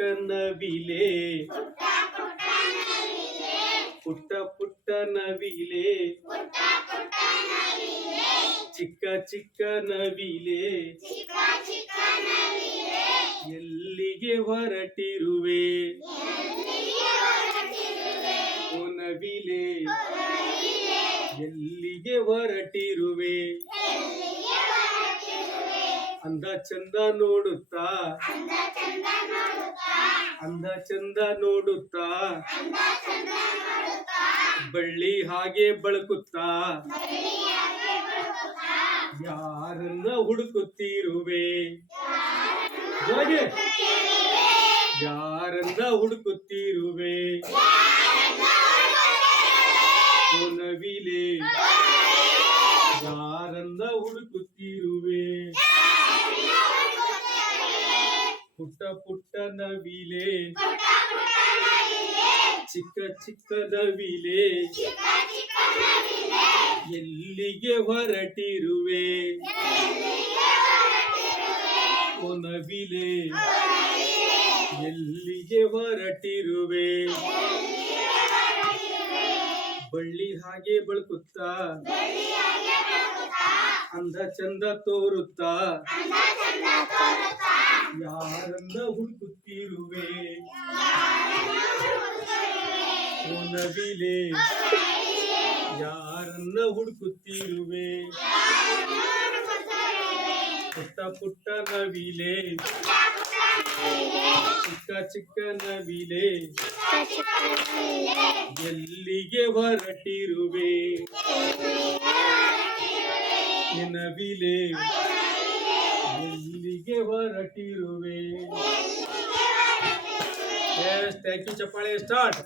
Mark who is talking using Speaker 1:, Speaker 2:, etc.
Speaker 1: ನವಿಲೆ ಪುಟ್ಟ ಪುಟ್ಟ ನವಿಲೆ ಚಿಕ್ಕ ಚಿಕ್ಕ ನವಿಲೆ ಎಲ್ಲಿಗೆ ಹೊರಟಿರುವೆ? ಓ ನವಿಲೆ ಎಲ್ಲಿಗೆ ಹೊರಟಿರುವೆ? ಅಂದ ಚಂದ ನೋಡುತ್ತಾ. ಅಂದ ಚಂದ ನೋಡುತ್ತಾ. ಬಳ್ಳಿ ಹಾಗೆ ಬಳಕುತ್ತಾ. ಯಾರನ್ನ ಹುಡುಕುತ್ತಿರುವೆ? ಯಾರನ್ನ ಹುಡುಕುತ್ತಿರುವೆ? ನವಿಲೆ ಯಾರನ್ನ ಹುಡುಕುತ್ತಿರುವೆ? ಪುಟ್ಟ ಪುಟ್ಟ ನವಿಲೆ. ಚಿಕ್ಕ ಚಿಕ್ಕ ನವಿಲೆ. ಎಲ್ಲಿಗೆ ಹೊರಟಿರುವೆ? ಓ ನವಿಲೆ. ಎಲ್ಲಿಗೆ ಹೊರಟಿರುವೆ? ಬಳ್ಳಿ ಹಾಗೆ ಬಳಕುತ್ತಾ. ಅಂದ ಚಂದ ತೋರುತ್ತ. ಯಾರಂದ ಹುಡುಕುತ್ತಿರುವೆ? ನವಿಲೆ ಯಾರನ್ನ ಹುಡುಕುತ್ತಿರುವೆ? ಪುಟ್ಟ ಪುಟ್ಟ ನವಿಲೆ. ಚಿಕ್ಕ ಚಿಕ್ಕ ನವಿಲೆ. ಎಲ್ಲಿಗೆ ಹೊರಟಿರುವೆ? ಈ ನವಿಲೆ ಎಲ್ಲಿಗೆ ಹೊರಟಿರುವೆ? ಎಸ್ ಥ್ಯಾಂಕ್ ಯು ಚಪ್ಪಾಳೆ ಸ್ಟಾರ್ಟ್